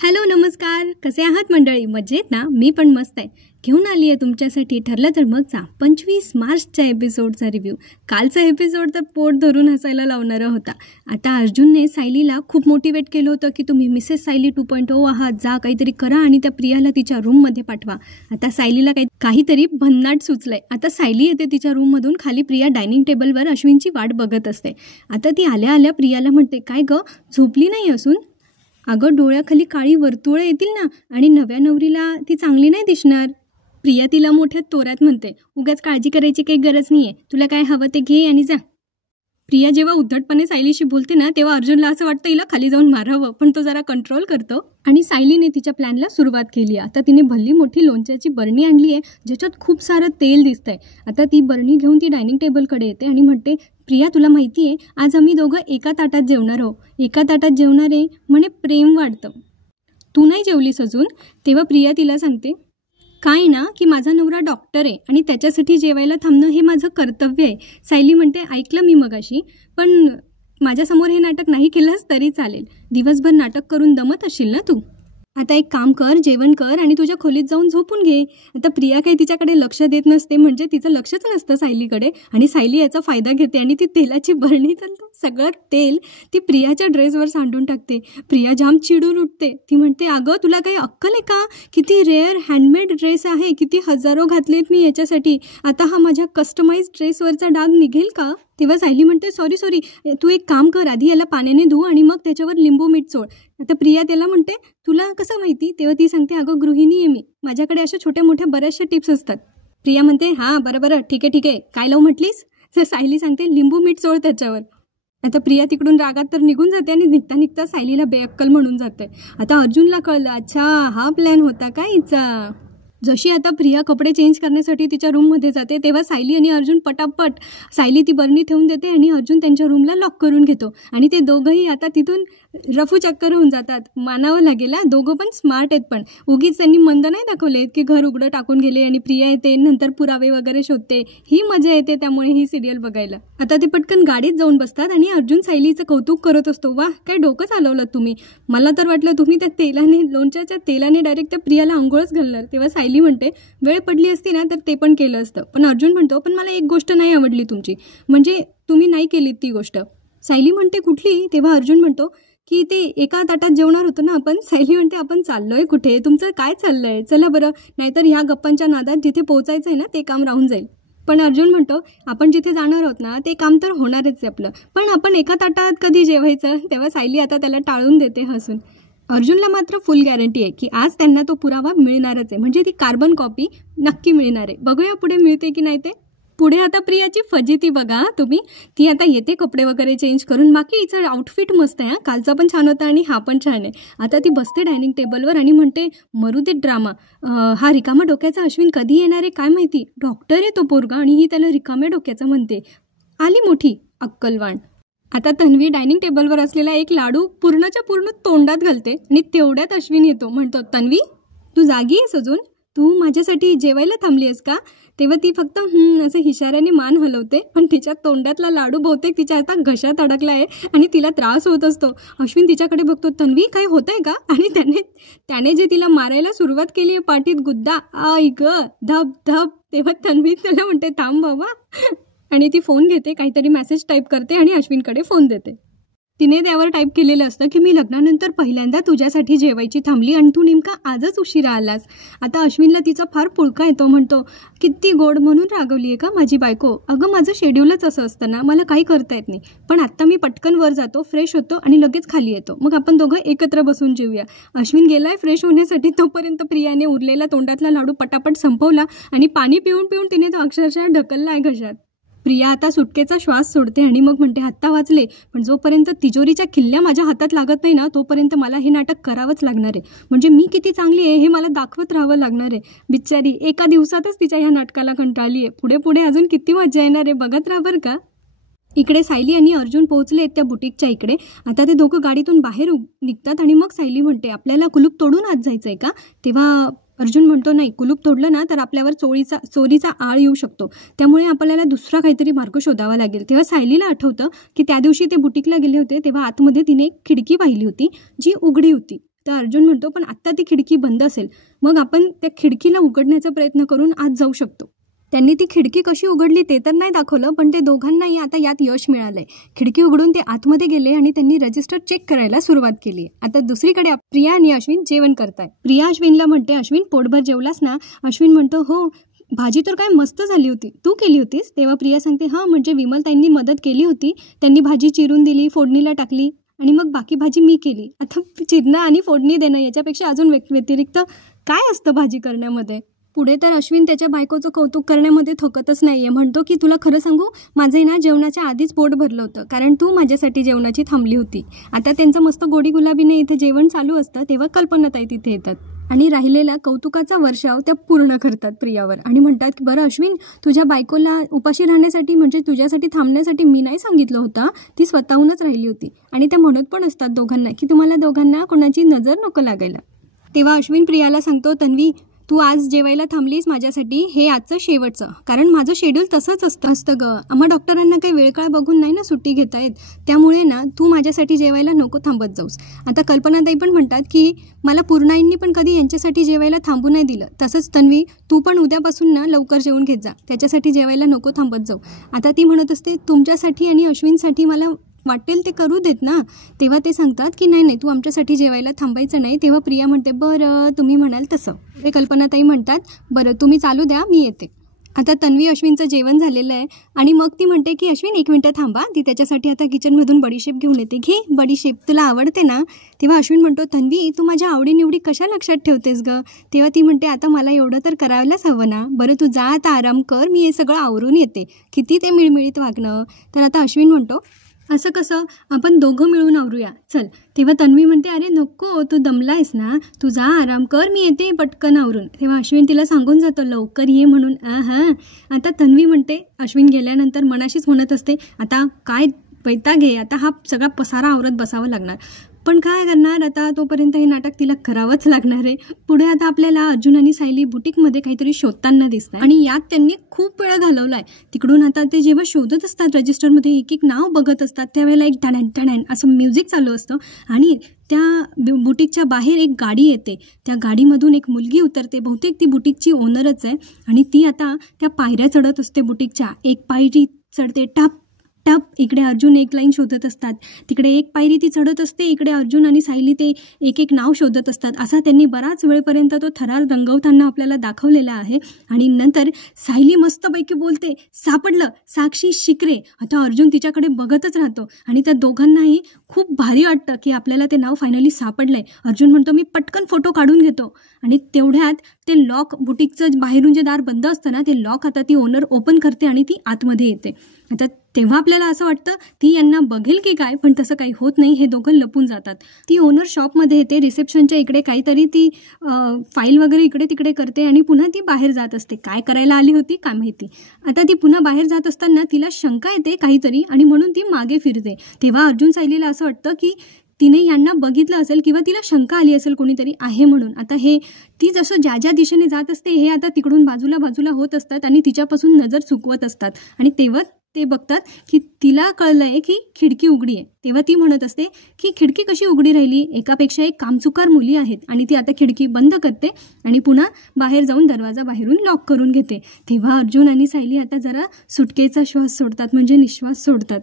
Hello नमस्कार, कसे आहात मंडळी? मजेत ना? मी पण मस्त आहे. घेऊन आली आहे तुमच्यासाठी ठरलं तर मगचा 25 मार्चच्या एपिसोडचा रिव्ह्यू. कालचा एपिसोड तर पोट धरून हसायला लावणारा होता. आता अर्जुनने सायलीला खूप मोटिवेट केलं होतं की तुम्ही मिसेस सायली 2.0 आहात, जा काहीतरी करा आणि त्या प्रियाला तिच्या रूममध्ये पाठवा. आता सायलीला काहीतरी भन्नाट सुचलंय. आता सायली येते तिच्या रूममधून खाली. प्रिया डायनिंग टेबलवर अश्विनची वाट बघत असते. आता ती आल्या आल्या प्रियाला म्हणते, काय गं झोपली नाही असून? अगं डोळ्याखाली काळी वर्तुळं येतील ना, आणि नव्या नवरीला ती चांगली नाही दिसणार. प्रिया तिला मोठ्या तोऱ्यात म्हणते, उगाच काळजी करायची काही गरज नाहीये, तुला काय हवं ते घे आणि जा. प्रिया जेव्हा उद्धटपणे सायलीशी बोलते ना, तेव्हा अर्जुनला असं वाटतं हिला खाली जाऊन मारावं, पण तो जरा कंट्रोल करतो. आणि सायलीने तिच्या प्लॅनला सुरुवात केली. आता तिने भल्ली मोठी लोणच्याची बरणी आणली आहे, ज्याच्यात खूप सारं तेल दिसतंय. आता ती बरणी घेऊन ती डायनिंग टेबलकडे येते आणि म्हणते, प्रिया तुला माहिती आहे आज आम्ही दोघं एका ताटात जेवणार आहोत. एका ताटात जेवणार आहे म्हणे प्रेम वाढतं. तू नाही जेवलीस अजून? तेव्हा प्रिया तिला सांगते, काय ना की माझा नवरा डॉक्टर आहे आणि त्याच्यासाठी जेवायला थांबणं हे माझं कर्तव्य आहे. सायली म्हणते, ऐकलं मी मगाशी, पण माझ्यासमोर हे नाटक नाही केलंस तरी चालेल. दिवसभर नाटक करून दमत असशील ना तू. आता एक काम कर, जेवण कर आणि तुझ्या खोलीत जाऊन झोपून घे. आता प्रिया काही तिच्याकडे लक्ष देत नसते, म्हणजे तिचं लक्षच नसतं सायलीकडे. आणि सायली याचा फायदा घेते आणि ती तेलाची बरणी चालतं सगळं तेल ती प्रियाच्या ड्रेसवर सांडून टाकते. प्रिया जाम चिडून उठते. ती म्हणते, अगं तुला काही अक्कल आहे का? किती रेअर हँडमेड ड्रेस आहे, किती हजारो घातलेत मी याच्यासाठी. आता हा माझ्या कस्टमाइज ड्रेसवरचा डाग निघेल का? तेव्हा सायली म्हणते, सॉरी तू एक काम कर, आधी याला पाण्याने धुव आणि मग त्याच्यावर लिंबू मीठ चोळ. आता प्रिया त्याला म्हणते, तुला कसं माहिती? तेव्हा ती सांगते, अगं गृहिणी आहे मी, माझ्याकडे अशा छोट्या मोठ्या बऱ्याचशा टिप्स असतात. प्रिया म्हणते, हां बरं ठीक आहे, काय लावू म्हटलीस? तर सायली सांगते, लिंबू मीठ चोळ त्याच्यावर. आता प्रिया तिकडून रागात तर निघून जाते आणि निघता सायलीला बेअक्कल म्हणून जाते. आता अर्जुनला कळलं, अच्छा हा प्लॅन होता का हिचा. जशी आता प्रिया कपडे चेंज करण्यासाठी तिच्या रूममध्ये जाते, तेव्हा सायली आणि अर्जुन पटापट सायली ती बरणी ठेवून देते आणि अर्जुन त्यांच्या रूमला लॉक करून घेतो. आणि ते दोघंही आता तिथून रफू चक्कर होऊन जातात. मानावं लागेल, दोघं पण स्मार्ट आहेत. पण उगीच त्यांनी मंद नाही दाखवलेत की घर उघडं टाकून गेले आणि प्रिया येते नंतर पुरावे वगैरे शोधते. ही मजा येते त्यामुळे ही सिरियल बघायला. आता ते पटकन गाडीत जाऊन बसतात आणि अर्जुन सायलीचं कौतुक करत असतो, वा काय डोकं चालवलं तुम्ही. मला तर वाटलं तुम्ही त्या तेलाने, लोणच्याच्या तेलाने डायरेक्ट त्या प्रियाला आंघोळच घालणार. तेव्हा सायली म्हणते, वेळ पडली असती ना तर ते पण केलं असतं. पण अर्जुन म्हणतो, पण मला एक गोष्ट नाही आवडली तुमची, म्हणजे तुम्ही नाही केलीत ती गोष्ट. सायली म्हणते, कुठली? तेव्हा अर्जुन म्हणतो की ते एका ताटात जेवणार होतं ना आपण. सायली म्हणते, आपण चाललोय कुठे? तुमचं काय चाललंय? चला बरं, नाहीतर ह्या गप्पांच्या नादात जिथे पोहोचायचं आहे ना ते काम राहून जाईल. पण अर्जुन म्हणतो, आपण जिथे जाणार आहोत ना ते काम तर होणारच आहे आपलं, पण आपण एका ताटात कधी जेवायचं? तेव्हा सायली आता त्याला टाळून देते हसून. अर्जुनला मात्र फुल गॅरंटी आहे की आज त्यांना तो पुरावा मिळणारच आहे, म्हणजे ती कार्बन कॉपी नक्की मिळणार आहे. बघूया पुढे मिळते की नाही ते. पुढे आता प्रियाची फजिती बघा तुम्ही. ती आता येते कपडे वगैरे चेंज करून. बाकी हिचं आउटफिट मस्त आहे, कालचा पण छान होता आणि हा पण छान आहे. आता ती बसते डायनिंग टेबलवर आणि म्हणते, मरू दे ड्रामा, हा रिकामा डोक्याचा अश्विन कधी येणार आहे काय माहिती. डॉक्टर आहे तो पोरगा आणि ही त्याला रिकाम्या डोक्याचा म्हणते. आली मोठी अक्कलवाण. आता तन्वी डायनिंग टेबलवर असलेला एक लाडू पूर्णच्या पूर्ण तोंडात घालते आणि तेवढ्यात अश्विन येतो. म्हणतो, तन्वी तू जागी आहेस अजून? तू माझ्यासाठी जेवायला थांबली आहेस का? तेव्हा ती फक्त असं इशाऱ्याने मान हलवते, पण तिच्या तोंडातला लाडू बहुतेक तिच्या आता घशात अडकला आहे आणि तिला त्रास होत असतो. अश्विन तिच्याकडे बघतो, तन्वी काय होतंय का? आणि त्याने जे तिला मारायला सुरुवात केली आहे पाठीत गुद्दा, आई ग धप धप. तेव्हा तन्वी त्याला म्हणते, थांब बाबा. आणि ती फोन घेते, काहीतरी मेसेज टाईप करते आणि अश्विनकडे फोन देते. तिने त्यावर टाईप केलेलं असतं की मी लग्नानंतर पहिल्यांदा तुझ्यासाठी जेवायची थांबली आणि तू नेमका आजच उशिरा आलास. आता अश्विनला तिचा फार पुळका येतो. म्हणतो, किती गोड म्हणून रागवली आहे का माझी बायको? अगं माझं शेड्यूलच असं असतं ना, मला काही करता येत नाही. पण आत्ता मी पटकन वर जातो, फ्रेश होतो आणि लगेच खाली येतो, मग आपण दोघं एकत्र बसून जेवूया. अश्विन गेलाय फ्रेश होण्यासाठी, तोपर्यंत प्रियाने उरलेला तोंडातला लाडू पटापट संपवला आणि पाणी पिऊन पिऊन तिने तो अक्षरशः ढकललाय घशात. प्रिया आता सुटकेचा श्वास सोडते आणि मग म्हणते, आत्ता वाचले, पण जोपर्यंत तिजोरीच्या किल्ल्या माझ्या हातात लागत नाही ना तोपर्यंत मला हे नाटक करावंच लागणार आहे. म्हणजे मी किती चांगली आहे हे मला दाखवत राहावं लागणार आहे. बिचारी एका दिवसातच तिच्या ह्या नाटकाला कंटाळली आहे. पुढे पुढे अजून किती मजा येणार आहे, बघत राहा बरं का. इकडे सायली आणि अर्जुन पोहोचले त्या बुटीकच्या इकडे. आता ते दोघं गाडीतून बाहेर निघतात आणि मग सायली म्हणते, आपल्याला कुलूप तोडून आत जायचंय का? तेव्हा अर्जुन म्हणतो, नाही, कुलूप तोडलं ना तर आपल्यावर चोरीचा आळ येऊ शकतो, त्यामुळे आपल्याला दुसरा काहीतरी मार्ग शोधावा लागेल. तेव्हा सायलीला आठवतं की त्या दिवशी ते बुटीकला गेले होते तेव्हा आतमध्ये तिने एक खिडकी पाहिली होती जी उघडी होती. तर अर्जुन म्हणतो पण आत्ता ती खिडकी बंद असेल, मग आपण त्या खिडकीला उघडण्याचा प्रयत्न करून आत जाऊ शकतो. त्यांनी ती खिडकी कशी उघडली ते तर नाही दाखवलं, पण ते दोघांनाही आता यात यश मिळालंय. खिडकी उघडून ते आतमध्ये गेले आणि त्यांनी रजिस्टर चेक करायला सुरुवात केली. आता दुसरीकडे प्रिया आणि अश्विन जेवण करताय. प्रिया अश्विनला म्हणते, अश्विन पोटभर जेवलास ना? अश्विन म्हणतो, हो. भाजी तर काय मस्त झाली होती, तू केली होतीस? तेव्हा प्रिया सांगते, हां म्हणजे विमलताईंनी मदत केली होती, त्यांनी भाजी चिरून दिली, फोडणीला टाकली आणि मग बाकी भाजी मी केली. आता चिरणं आणि फोडणी देणं याच्यापेक्षा अजून व्यतिरिक्त काय असतं भाजी करण्यामध्ये? पुढे तर अश्विन त्याच्या बायकोचं कौतुक करण्यामध्ये थकतच नाहीये. म्हणतो की तुला खरं सांगू, माझं ना जेवणाच्या आधीच पोट भरलं होतं, कारण तू माझ्यासाठी जेवणाची थांबली होती. आता त्यांचं मस्त गोडी गुलाबीने इथे जेवण चालू असतं तेव्हा कल्पनाताई तिथे येतात आणि राहिलेला कौतुकाचा वर्षाव त्या पूर्ण करतात प्रियावर आणि म्हणतात की बरं अश्विन, तुझ्या बायकोला उपाशी राहण्यासाठी म्हणजे तुझ्यासाठी थांबण्यासाठी मी नाही सांगितलं होतं, ती स्वतःहूनच राहिली होती. आणि त्या म्हणत पण असतात दोघांना की तुम्हाला दोघांना कोणाची नजर नको लागायला. तेव्हा अश्विन प्रियाला सांगतो, तन्वी तू आज जेवायला थांबलीस माझ्यासाठी, हे आजचं शेवटचं, कारण माझं शेड्यूल तसंच असतं गं. आम्हा डॉक्टरांना काही वेळ काळ बघून नाही ना सुट्टी घेता येत, त्यामुळे ना तू माझ्यासाठी जेवायला नको थांबत जाऊस. आता कल्पनाताई पण म्हणतात की मला पूर्णाईंनी पण कधी यांच्यासाठी जेवायला थांबू नाही दिलं, तसंच तन्वी तू पण उद्यापासून ना लवकर जेवून घेत जा, त्याच्यासाठी जेवायला नको थांबत जाऊ. आता ती म्हणत असते तुमच्यासाठी आणि अश्विनसाठी मला वाटेल ते करू देत ना. तेव्हा ते सांगतात की नाही नाही, तू आमच्यासाठी जेवायला थांबायचं नाही. तेव्हा प्रिया म्हणते, बरं तुम्ही म्हणाल तसं. ते कल्पनाताई म्हणतात, बरं तुम्ही चालू द्या, मी येते. आता तन्वी अश्विनचं जेवण झालेलं आहे आणि मग ती म्हणते की अश्विन 1 मिनिटं थांबा. ती त्याच्यासाठी आता किचनमधून बडीशेप घेऊन येते. घे बडीशेप, तुला आवडते ना? तेव्हा अश्विन म्हणतो, तन्वी तू माझ्या आवडीनिवडी कशा लक्षात ठेवतेस गं? तेव्हा ती म्हणते, आता मला एवढं तर करायलाच हवं ना. बरं तू जा आता आराम कर, मी हे सगळं आवरून येते. किती ते मिळमिळीत वागणं. तर आता अश्विन म्हणतो, असं कसं, आपण दोघं मिळून आवरूया, चल. तेव्हा तन्वी म्हणते, अरे नको, तू दमलायस ना, तू जा आराम कर, मी येते पटकन आवरून. तेव्हा अश्विन तिला सांगून जातो लवकर ये म्हणून. हां. आता तन्वी म्हणते, अश्विन गेल्यानंतर मनाशीच म्हणत असते, आता काय वैताग घे, आता हा सगळा पसारा आवरत बसावं लागणार. पण काय करणार, आता तोपर्यंत हे नाटक तिला करावंच लागणार आहे. पुढे आता आपल्याला अर्जुन आणि सायली बुटीकमध्ये काहीतरी शोधताना दिसतात आणि यात त्यांनी खूप वेळ घालवलाय. तिकडून आता ते जेव्हा शोधत असतात रजिस्टरमध्ये एक एक नाव बघत असतात, त्यावेळेला एक टॅन टॅन असं म्युझिक चालू असतं आणि त्या बुटीकच्या बाहेर एक गाडी येते. त्या गाडीमधून एक मुलगी उतरते, बहुतेक ती बुटीकची ओनरच आहे आणि ती आता त्या पायऱ्या चढत असते बुटीकच्या. एक पायरी चढते, टप टप. इकडे अर्जुन एक लाईन शोधत असतात, तिकडे एक पायरी ती चढत असते, इकडे अर्जुन आणि सायली ते एक एक नाव शोधत असतात. असा त्यांनी बराच वेळपर्यंत तो थरार रंगवताना आपल्याला दाखवलेला आहे. आणि नंतर सायली मस्तपैकी बोलते, सापडलं, साक्षी शिकरे. आता अर्जुन तिच्याकडे बघतच राहतो आणि त्या दोघांनाही खूप भारी वाटतं की आपल्याला ते नाव फायनली सापडलंय. अर्जुन म्हणतो, मी पटकन फोटो काढून घेतो. आणि तेवढ्यात ते लॉक, बुटीकचं बाहेरून जे दार बंद असतं ना, ते लॉक आता ती ओनर ओपन करते आणि ती आतमध्ये येते. आता तेव्हा आपल्याला असं वाटतं ती यांना बघेल की काय, पण तसं काही होत नाही. हे दोघं लपून जातात. ती ओनर शॉपमध्ये येते, रिसेप्शनच्या इकडे काहीतरी ती फाईल वगैरे इकडे तिकडे करते आणि पुन्हा ती बाहेर जात असते. काय करायला आली होती काय माहिती. आता ती पुन्हा बाहेर जात असताना तिला शंका येते काहीतरी आणि म्हणून ती मागे फिरते. तेव्हा अर्जुन सायलीला असं वाटतं की तिने यांना बघितलं असेल किंवा तिला शंका आली असेल कोणीतरी आहे म्हणून. आता हे ती जसं ज्या ज्या दिशेने जात असते हे आता तिकडून बाजूला होत असतात आणि तिच्यापासून नजर चुकवत असतात. आणि तेव्हा ते बघतात की तिला कळलंय की खिडकी उघडी आहे. तेव्हा ती म्हणत असते की खिडकी कशी उघडी राहिली, एकापेक्षा एक कामचुकार मुली आहेत. आणि ती आता खिडकी बंद करते आणि पुन्हा बाहेर जाऊन दरवाजा बाहेरून लॉक करून घेते. तेव्हा अर्जुन आणि सायली आता जरा सुटकेचा श्वास सोडतात, म्हणजे निश्वास सोडतात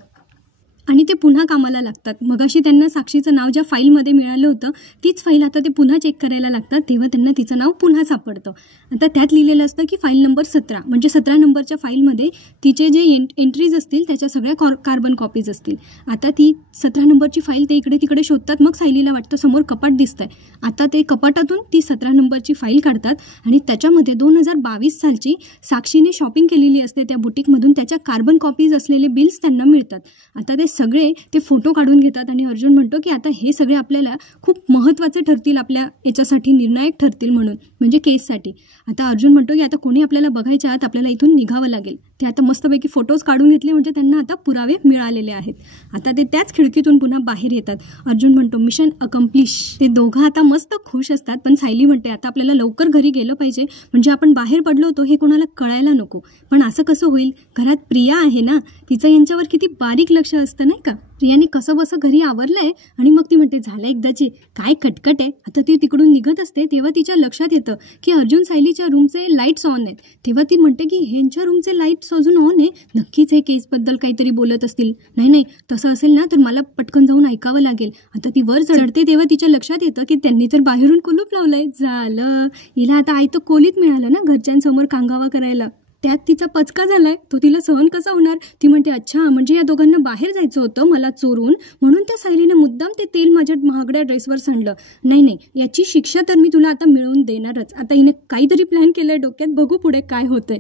आणि ते पुन्हा कामाला लागतात. मगाशी त्यांना साक्षीचं नाव ज्या फाईलमध्ये मिळालं होतं तीच फाईल आता ते पुन्हा चेक करायला लागतात. तेव्हा त्यांना तिचं नाव पुन्हा सापडतं. आता त्यात लिहिलेलं असतं की फाईल नंबर 17, म्हणजे 17 नंबरच्या फाईलमध्ये तिचे जे एंट्रीज असतील त्याच्या सगळ्या कार्बन कॉपीज असतील. आता ती 17 नंबरची फाईल ते इकडे तिकडे शोधतात. मग सायलीला वाटतं समोर कपाट दिसतंय. आता ते कपाटातून ती 17 नंबरची फाईल काढतात आणि त्याच्यामध्ये 2022 सालची साक्षीने शॉपिंग केलेली असते त्या बुटीकमधून, त्याच्या कार्बन कॉपीज असलेले बिल्स त्यांना मिळतात. आता ते सगळे ते फोटो काढून घेतात आणि अर्जुन म्हणतो की आता हे सगळे आपल्याला खूप महत्त्वाचे ठरतील, आपल्या याच्यासाठी निर्णायक ठरतील म्हणून, म्हणजे केससाठी. आता अर्जुन म्हणतो की आता कोणी आपल्याला बघायच्या आत आपल्याला इथून निघावं लागेल. ते आता मस्तपैकी फोटोज काढून घेतले, म्हणजे त्यांना आता पुरावे मिळालेले आहेत. आता ते त्याच खिडकीतून पुन्हा बाहेर येतात. अर्जुन म्हणतो मिशन अकम्प्लिश. ते दोघं आता मस्त खुश असतात. पण सायली म्हणते आता आपल्याला लवकर घरी गेलं पाहिजे, म्हणजे आपण बाहेर पडलो होतो हे कोणाला कळायला नको. पण असं कसं होईल, घरात प्रिया आहे ना, तिचं यांच्यावर किती बारीक लक्ष असतं नाही का. प्रियाने कसं बसं घरी आवरलंय आणि मग ती म्हणते झालं एकदाची, काय कटकट आहे. आता ती तिकडून निघत असते तेव्हा तिच्या लक्षात येतं की अर्जुन सायलीच्या रूमचे लाईट्स ऑन आहेत. तेव्हा ती म्हणते की ह्यांच्या रूमचे लाईट्स अजून ऑन आहे, नक्कीच हे केसबद्दल काहीतरी बोलत असतील. नाही तसं असेल ना तर मला पटकन जाऊन ऐकावं लागेल. आता ती वर चढते तेव्हा तिच्या लक्षात येतं की त्यांनी तर बाहेरून कुलूप लावलंय. झालं, हिला आता आयतं खोलीत मिळालं ना घरच्यांसमोर कांगावा करायला. त्यात तिचा पचका झालाय, तो तिला सहन कसा होणार. ती म्हणते अच्छा म्हणजे या दोघांना बाहेर जायचं होतं मला चोरून, म्हणून त्या सायलीने मुद्दाम ते तेल माझ्या महागड्या ड्रेसवर सांडलं. नाही याची शिक्षा तर मी तुला आता मिळवून देणारच. आता हिने काहीतरी प्लॅन केलंय डोक्यात, बघू पुढे काय होतंय.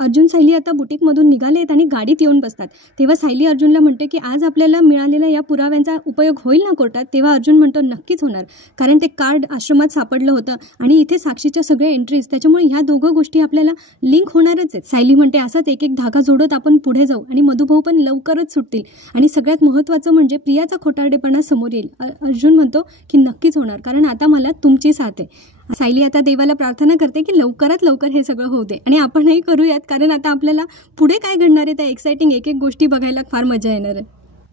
अर्जुन सायली आता बुटीकमधून निघालेत आणि गाडीत येऊन बसतात. तेव्हा सायली अर्जुनला म्हणते की आज आपल्याला मिळालेल्या या पुराव्यांचा उपयोग होईल ना कोर्टात. तेव्हा अर्जुन म्हणतो नक्कीच होणार, कारण ते कार्ड आश्रमात सापडलं होतं आणि इथे साक्षीच्या सगळ्या एंट्रीज, त्याच्यामुळे ह्या दोघं गोष्टी आपल्याला लिंक होणारच आहेत. सायली म्हणते असाच एक धागा जोडत आपण पुढे जाऊ आणि मधुभाऊ पण लवकरच सुटतील आणि सगळ्यात महत्त्वाचं म्हणजे प्रियाचा खोटारडेपणा समोर येईल. अर्जुन म्हणतो की नक्कीच होणार, कारण आता मला तुमची साथ आहे. सायली आता देवाला प्रार्थना करते की लवकरात लवकर हे सगळं होऊ दे आणि आपणही करूयात, कारण आता आपल्याला पुढे काय घडणार आहे त्या एक्साइटिंग एक गोष्टी बघायला फार मजा येणार आहे.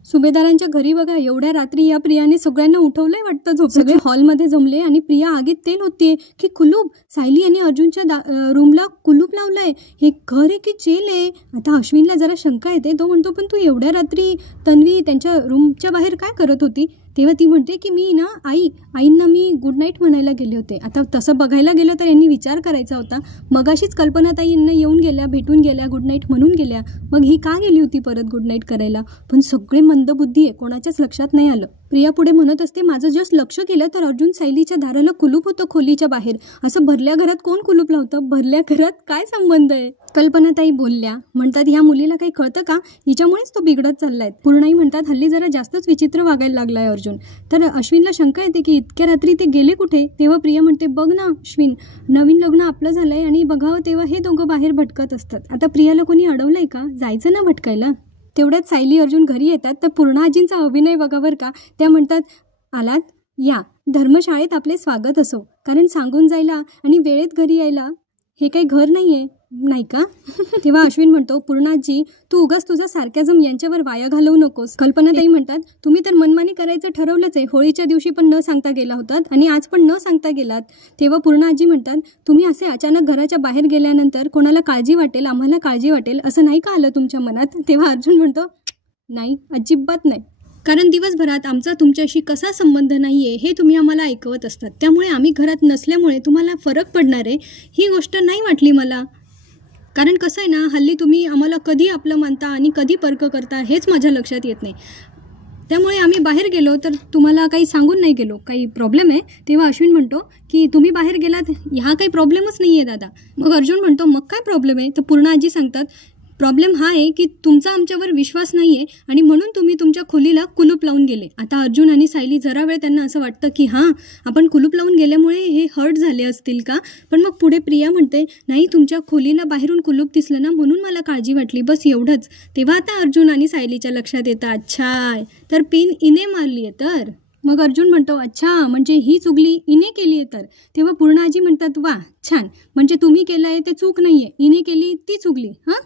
सुभेदारांच्या घरी बघा, एवढ्या रात्री या प्रियाने सगळ्यांना उठवलंय वाटतं झोप. सगळे हॉलमध्ये जमले आणि प्रिया आगीत तेल होतीये की कुलूप, सायली यांनी अर्जुनच्या रूमला कुलूप लावलंय, हे घर आहे की जेल आहे. आता अश्विनला जरा शंका येते. तो म्हणतो पण तू एवढ्या रात्री तन्वी त्यांच्या रूमच्या बाहेर काय करत होती. तेव्हा ती म्हणते की मी ना आईंना मी गुड नाईट म्हणायला गेले होते. आता तसं बघायला गेलं तर यांनी विचार करायचा होता, मगाशीच कल्पनाताईंना येऊन गेल्या, भेटून गेल्या, गुड नाईट म्हणून गेल्या, मग ही का गेली होती परत गुड नाईट करायला. पण सगळे मंदबुद्धी आहे, कोणाच्याच लक्षात नाही आलं. प्रिया पुढे म्हणत असते माझं जस्ट लक्ष केलं तर अर्जुन सायलीच्या दाराला कुलूप होतं खोलीच्या बाहेर. असं भरल्या घरात कोण कुलूप लावतं, भरल्या घरात काय संबंध आहे. कल्पनाताई बोलल्या, म्हणतात ह्या मुलीला काही कळतं का, हिच्यामुळेच तो बिघडत चाललाय. पूर्णाई म्हणतात हल्ली जरा जास्तच विचित्र वागायला लागलाय अर्जुन. तर अश्विनला शंका येते की इतक्या रात्री ते गेले कुठे. तेव्हा प्रिया म्हणते बघ ना अश्विन, नवीन लग्न आपलं झालंय आणि बघावं तेव्हा हे दोघं बाहेर भटकत असतात. आता प्रियाला कोणी अडवलंय का, जायचं ना भटकायला. तेवढ्यात सायली अर्जुन घरी येतात तर पूर्णाजींचा अभिनय बघा बरं का. त्या म्हणतात आलात या, धर्मशाळेत आपले स्वागत असो, कारण सांगून जायला आणि वेळेत घरी यायला हे काही घर नाहीये नाही का. तेव्हा अश्विन म्हणतो पूर्णाजी तू उगाच तुझा सार्कॅझम यांच्यावर वाया घालवू नकोस. कल्पनाताई म्हणतात तुम्ही तर मनमानी करायचं ठरवलंच आहे, होळीच्या दिवशी पण न सांगता गेला होतात आणि आज पण न सांगता गेलात. तेव्हा पूर्णाजी म्हणतात तुम्ही असे अचानक घराच्या बाहेर गेल्यानंतर कोणाला काळजी वाटेल, आम्हाला काळजी वाटेल असं नाही का आलं तुमच्या मनात. तेव्हा अर्जुन म्हणतो नाही, अजिबात नाही, कारण दिवसभरात आमचा तुमच्याशी कसा संबंध नाहीये हे तुम्ही आम्हाला ऐकवत असतात, त्यामुळे आम्ही घरात नसल्यामुळे तुम्हाला फरक पडणार आहे ही गोष्ट नाही वाटली मला. कारण कसं आहे ना, हल्ली तुम्ही आम्हाला कधी आपलं मानता आणि कधी पर्क करता हेच माझ्या लक्षात येत नाही. त्यामुळे आम्ही बाहेर गेलो तर तुम्हाला काही सांगून नाही गेलो, काही प्रॉब्लेम आहे. तेव्हा अश्विन म्हणतो की तुम्ही बाहेर गेलात ह्या काही प्रॉब्लेमच नाही आहे दादा. मग अर्जुन म्हणतो मग काय प्रॉब्लेम आहे. तर पूर्णाजी सांगतात प्रॉब्लेम हा आहे की तुमचा आमच्यावर विश्वास नाही आहे आणि म्हणून तुम्ही तुमच्या खोलीला कुलूप लावून गेले. आता अर्जुन आणि सायली जरा वेळ त्यांना असं वाटतं की हां आपण कुलूप लावून गेल्यामुळे हे हर्ट झाले असतील का. पण मग पुढे प्रिया म्हणते नाही, तुमच्या खोलीला बाहेरून कुलूप दिसलं ना म्हणून मला काळजी वाटली, बस एवढंच. तेव्हा आता अर्जुन आणि सायलीच्या लक्षात येतं अच्छा तर पिन इने मारली आहे तर. मग अर्जुन म्हणतो अच्छा म्हणजे ही चुगली इने केली आहे तर. तेव्हा पूर्णाजी म्हणतात वा छान, म्हणजे तुम्ही केलं आहे ते चूक नाही आहे, इने केली ती चुगली. हां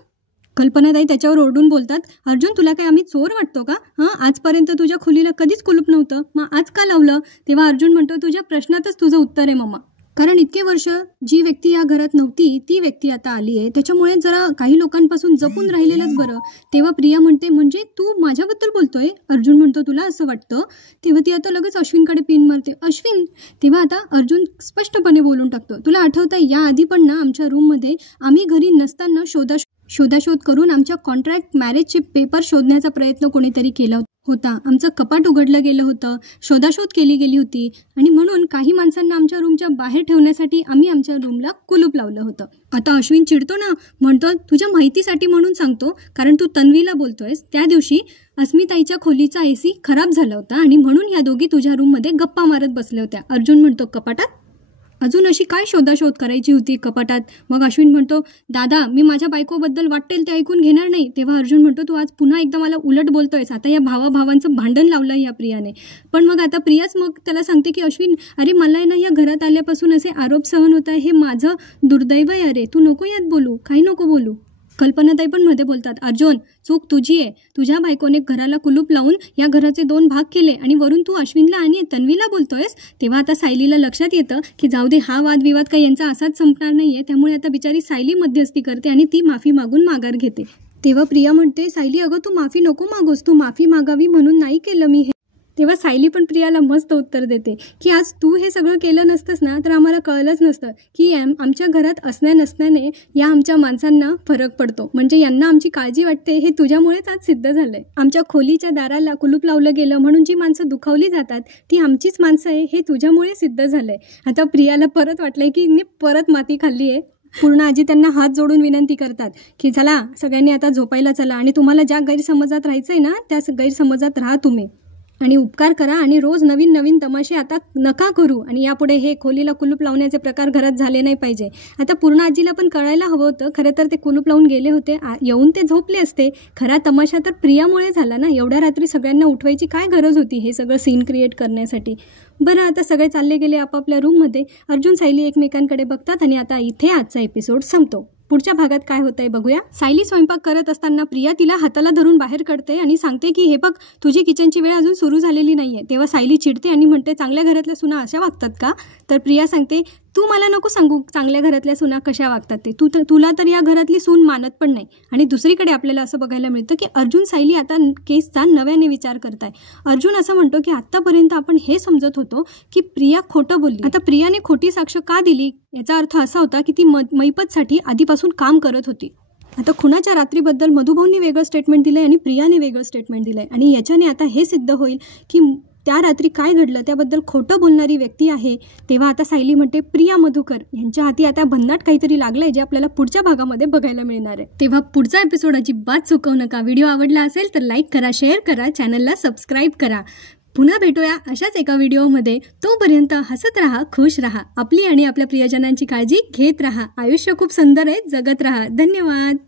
कल्पनाताई त्याच्यावर ओरडून बोलतात अर्जुन तुला काय आम्ही चोर वाटतो का. आजपर्यंत तुझ्या खोलीला कधीच कुलूप नव्हतं, मग आज का लावलं. तेव्हा अर्जुन म्हणतो तुझ्या प्रश्नातच तुझं उत्तर आहे मम्मा, कारण इतके वर्ष जी व्यक्ती या घरात नव्हती ती व्यक्ती आता आली आहे, त्याच्यामुळे जरा काही लोकांपासून जपून राहिलेलंच बरं. तेव्हा प्रिया म्हणते म्हणजे तू माझ्याबद्दल बोलतोय. अर्जुन म्हणतो तुला असं वाटतं. तेव्हा ती आता लगेच अश्विनकडे पिन मारते अश्विन. तेव्हा आता अर्जुन स्पष्टपणे बोलून टाकतो तुला आठवतं या आधी पण ना आमच्या रूममध्ये आम्ही घरी नसताना शोधाशोध करून आमच्या कॉन्ट्रॅक्ट मॅरेजचे पेपर शोधण्याचा प्रयत्न कोणीतरी केला होता. आमचं कपाट उघडलं गेलं होतं, शोधाशोध केली गेली होती आणि म्हणून काही माणसांना आमच्या रूमच्या बाहेर ठेवण्यासाठी आम्ही आमच्या रूमला कुलूप लावलं होतं. आता अश्विन चिडतो ना, म्हणतो तुझ्या माहितीसाठी म्हणून सांगतो, कारण तू तन्वीला बोलतोयस. त्या दिवशी अस्मिताईच्या खोलीचा AC खराब झाला होता आणि म्हणून या दोघी तुझ्या रूममध्ये गप्पा मारत बसल्या होत्या. अर्जुन म्हणतो कपाटात, अजून अशी काय शोधाशोध करायची होती कपाटात. मग अश्विन म्हणतो दादा मी माझ्या बायकोबद्दल वाटेल ते ऐकून घेणार नाही. तेव्हा अर्जुन म्हणतो तू आज पुन्हा एकदा मला उलट बोलतोयस, आता या भावाभावांचं भांडण लावलं या प्रियाने. पण मग आता प्रियाच मग त्याला सांगते की अश्विन अरे मला ना या घरात आल्यापासून असे आरोप सहन होत आहे, हे माझं दुर्दैव आहे, अरे तू नको यात बोलू, काही नको बोलू. कल्पनाताई पण मध्ये बोलतात, अर्जुन चूक तुझी आहे, तुझ्या बायकोने घराला कुलूप लावून या घराचे 2 भाग केले आणि वरून तू अश्विनला आणि तन्वीला बोलतोयस. तेव्हा आता सायलीला लक्षात येतं की जाऊ दे, हा वादविवाद काही यांचा असाच संपणार नाहीये. त्यामुळे आता बिचारी सायली मध्यस्थी करते आणि ती माफी मागून माघार घेते. तेव्हा प्रिया म्हणते, सायली अगं तू माफी नको मागूस, तू माफी मागावी म्हणून नाही केलं मी हे. तेव्हा सायली पण प्रियाला मस्त उत्तर देते की आज तू हे सगळं केलं नसतंस ना तर आम्हाला कळलंच नसतं की आमच्या घरात असण्या नसण्याने या आमच्या माणसांना फरक पडतो. म्हणजे यांना आमची काळजी वाटते हे तुझ्यामुळेच आज सिद्ध झालंय. आमच्या खोलीच्या दाराला कुलूप लावलं गेलं म्हणून जी माणसं दुखावली जातात ती आमचीच माणसं आहे हे तुझ्यामुळे सिद्ध झालंय. आता प्रियाला परत वाटलंय की परत माती खाल्ली आहे. पूर्ण आजी त्यांना हात जोडून विनंती करतात की चला सगळ्यांनी आता झोपायला चला आणि तुम्हाला ज्या गैरसमजात राहायचंय ना त्या गैरसमजात राहा तुम्ही आणि उपकार करा आणि रोज नवीन नवीन तमाशे आता नका करू आणि यापुढे हे खोलीला कुलूप लावण्याचे प्रकार घरात झाले नाही पाहिजे. आता पूर्ण आजीला पण कळायला हवं होतं. खरं तर ते कुलूप लावून गेले होते, येऊन ते झोपले असते. खरा तमाशा तर प्रियामुळे झाला ना. एवढ्या रात्री सगळ्यांना उठवायची काय गरज होती हे सगळं सीन क्रिएट करण्यासाठी. बरं आता सगळे चालले गेले आपापल्या रूममध्ये. अर्जुन सायली एकमेकांकडे बघतात आणि आता इथे आजचा एपिसोड संपतो. पुढच्या भागात काय होतंय बघूया. सायली स्वयंपाक करत असताना प्रिया तिला हाताला धरून बाहेर काढते आणि सांगते की हे बघ तुझी किचनची वेळ अजून सुरू झालेली नाहीये. तेव्हा सायली चिडते आणि म्हणते, चांगल्या घरातल्या सुना अशा वागतात का? तर प्रिया सांगते, तू मला नको सांगू चांगल्या घरातल्या सुना कशा वागतात ते. तुला तर या घरातली सून मानत पण नाही. आणि दुसरीकडे आपल्याला असं बघायला मिळतं की अर्जुन सायली आता केसचा नव्याने विचार करताय. अर्जुन असं म्हणतो की आतापर्यंत आपण हे समजत होतो की प्रिया खोटं बोलली. आता प्रियाने खोटी साक्ष का दिली याचा अर्थ असा होता की ती मैपतसाठी आधीपासून काम करत होती. आता खुनाच्या रात्रीबद्दल मधुभाऊंनी वेगळं स्टेटमेंट दिलंय आणि प्रियाने वेगळं स्टेटमेंट दिलंय आणि याच्याने आता हे सिद्ध होईल की त्या रात्री काय घडलं त्याबद्दल खोटं बोलणारी व्यक्ती आहे. तेव्हा आता सायली म्हणते, प्रिया मधुकर यांच्या हाती आता भन्नाट काहीतरी लागलंय जे आपल्याला पुढच्या भागामध्ये बघायला मिळणार आहे. तेव्हा पुढचा एपिसोड अजिबात चुकवू नका. व्हिडिओ आवडला असेल तर लाईक करा, शेअर करा, चॅनलला सबस्क्राईब करा. पुन्हा भेटूया अशाच एका व्हिडिओमध्ये. तोपर्यंत हसत राहा, खुश राहा, आपली आणि आपल्या प्रियजनांची काळजी घेत राहा. आयुष्य खूप सुंदर आहे, जगत राहा. धन्यवाद.